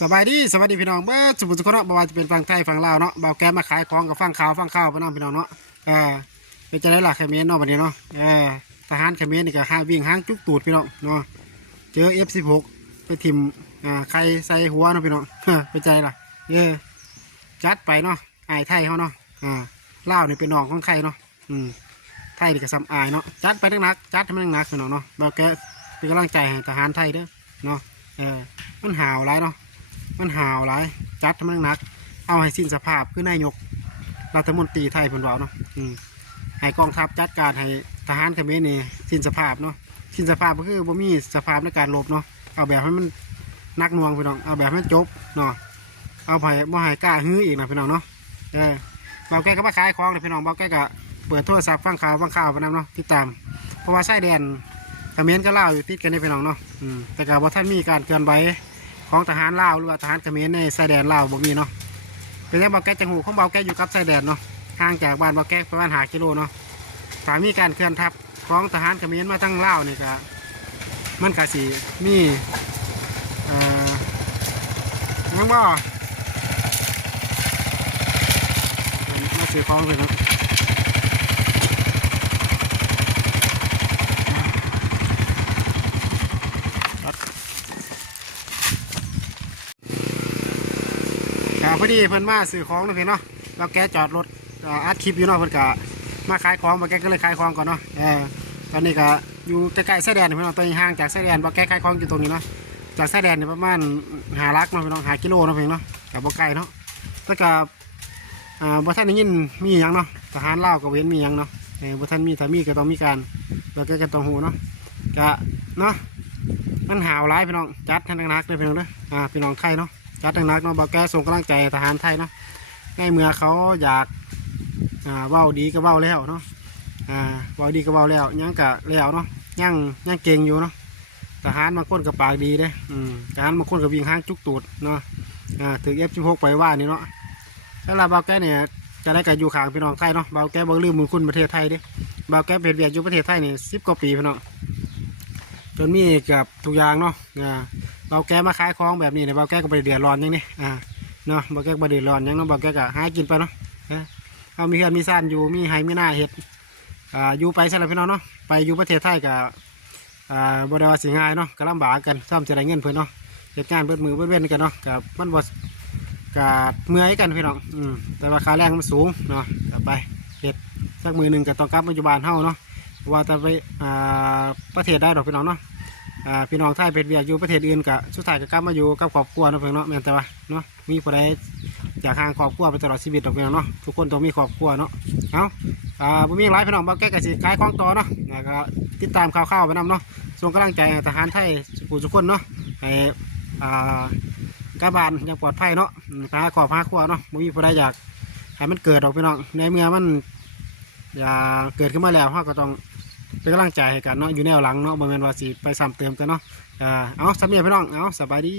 สบายดีสวัสดีพี่น้องเบ้อสุภุสุขเนาะบ่ว่าจะเป็นฝั่งไทยฝั่งลาวเนาะบ่าวแกมาขายของกับฟังขาวฟังข่าวพี่น้องพี่น้องเนาะเออเป็นจะได้ล่ะเขมรเนาะวันนี้เนาะเออทหารเขมรนี่ก็หาวิ่งห้างจุกตูดพี่น้องเนาะเจอ F16 ไปทิมอ่าใครใส่หัวเนาะพี่น้องเป็นใจล่ะเออจัดไปเนาะอายไทยเขาเนาะอ่าลาวนี่เป็นน้องของใครเนาะอืมไทยนี่ก็ซ้ำอายเนาะจัดไปทั้งนักจัดให้มันหนักพี่น้องเนาะบ่าวแกเป็นกำลังใจให้ทหารไทยเด้อเนาะเออมันหาวไรเนาะ มันหาวหลายจัดทำนักนัก เอาให้สิ้นสภาพคือนายก รัฐมนตรีไทยเพิ่นเว้าเนาะอืมให้กองทัพจัดการให้ทหารเขมรนี่สิ้นสภาพเนาะสิ้นสภาพก็คือบ่มีสภาพในการรบเนาะเอาแบบให้มันนักหน่วงพี่น้องเอาแบบให้มันจบเนาะเอาไปบ่ให้กล้าฮื้ออีกนะพี่น้องเนาะเออเบาแก้ก็มาขายของเลยพี่น้องเบาแก้ก็เปิดโทรศัพท์ฟังข่าวฟังข่าวไปนํเนาะติดตาม เพราะว่าชายแดนเขมรก็เล่าอยู่ติดกันนี่พี่น้องเนาะอืมแต่ก็บ่ท่านมีการเคลื่อนไหว ของทหารลาวหรือว่าทหารเขมรในชายแดนลาวบ่มีเนาะเป็นแค่เบาแก้จังหูของเบาแก้อยู่กับชายแดนเนาะห่างจากบ้านเบาแก้ประมาณหากิโลเนาะถ้ามีการเคลื่อนทัพของทหารเขมรมาตั้งลาวนี่ก็มันก็สิมีเอ่อยังบ่มาซื้อของเลยเนาะ พอดีเพิ่นมาซื้อของนาะพี่เนาะเบาแกจอดรถอ,อัดคลิปอยู่เนาะเพิ่นก็มาขายของเบาแก้ก็เลยขายของก่อนเนาะเออตอนนี้ก็อยู่ใกล้ๆชายแดนเพี่น้องตอนนี้ห่างจากชายแดนบาแก้ขายของอยู่ตรงนี้เนาะจากชายแดนเนี่ยประมาณหาลักเนาะเพี่น้องหากิโลเนาะเพี่น้องเนาะกับบ่ไกลเนาะแต่กับอ่าบ่ท่านได้ยินมีหยังเนาะทหารลาวก็เว้นมีหยังเนาะเออบ่ท่านมีถ้ามีก็ต้องมีการแล้วก็ก็ต้องหูเนาะก็เนาะมันหาวร้ายพี่น้องจัดให้หนักๆเลยพี่น้องเด้ออ่าพี่น้องไทยเนาะ จัดหนักๆเนาะบ่แกส่งกำลังใจทหารไทยเนาะในเมื่อเขาอยากอ่าเว้าดีก็เว้าแล้วเนาะอ่าเว้าดีก็เว้าแล้วยังก็แล้วเนาะยังยังเก่งอยู่เนาะทหารบางคนกับปากดีเด้ทหารบางคนกับวิ่งห้างจุกตูดเนาะอ่าถือเอฟสิบหกไปว่านี่เนาะแล้วเราเบาแก้เนี่ยจะได้กับอยู่ขางพี่น้องไทยเนาะบาแก้บ่ลืมมือคุณประเทศไทยเด้เบาแก้เป็นเวียดอยู่ประเทศไทยเนี่ยสิบกว่าปีพี่น้องจนมีเกือบทุกอย่างเนาะอ่า เบาแก้มาขายของแบบนี้เนี่ยเบาแก้ก็บ่ไปเดือดร้อนยังนี่อ่าเนาะเบาแก้ก็บ่เดือดร้อนยังเนาะเบาแก้ก็หากินไปเนาะเอ้ามีเฮือนมีซ่านอยู่มีไฮมีหน้าเห็ดอ่าอยู่ไปใช่แล้วพี่น้องเนาะไปอยู่ประเทศไทยกับอ่าบริวารสิง่ายเนาะก็ลำบากกันซ่อมจะได้เงินเพื่อนเนาะเหตุการณ์เบิดมือเบิดเว้นกันเนาะกับมันบดกับเมื่อยกันพี่น้องอืมแต่ว่าค่าแรงมันสูงเนาะกับไปเห็ดสักมือหนึ่งก็ต้องกลับปัจจุบันเท่าเนาะเพราะว่าจะไปอ่าประเทศได้ดอกพี่น้องเนาะ อ่าพี่น้องไทยเป็นเวียกอยู่ประเทศอื่นก็สุดท้ายก็กลับมาอยู่กับครอบครัวเนาะเพื่อนเนาะแม่นแต่ว่าเนาะมีผู้ใดอยากห่างครอบครัวไปตลอดชีวิตดอกเพี่องเนาะทุกคนต้องมีครอบครัวเนาะเอาอ่าบ่มีหลายพี่น้องบ่แก้กสิขายของต่อเนาะแล้วก็ติดตามข่าวๆไปนำเนาะส่งกำลังใจให้ทหารไทยผู้ทุกคนเนาะให้อ่ากลับบ้านย่างปลอดภัยเนาะอืมหาขอบหาครัวเนาะบ่มีผู้ใดอยากให้มันเกิดดอกพี่น้องในเมื่อมันอย่าเกิดขึ้นมาแล้วเราก็ต้อง เป็นกำลังใจให้กันเนาะอยู่แนวหลังเนาะบ่แม่นว่าสิไปซ้ำเติมกันเนาะอ่าเอาสำเนียงพี่น้องเอาสบายดี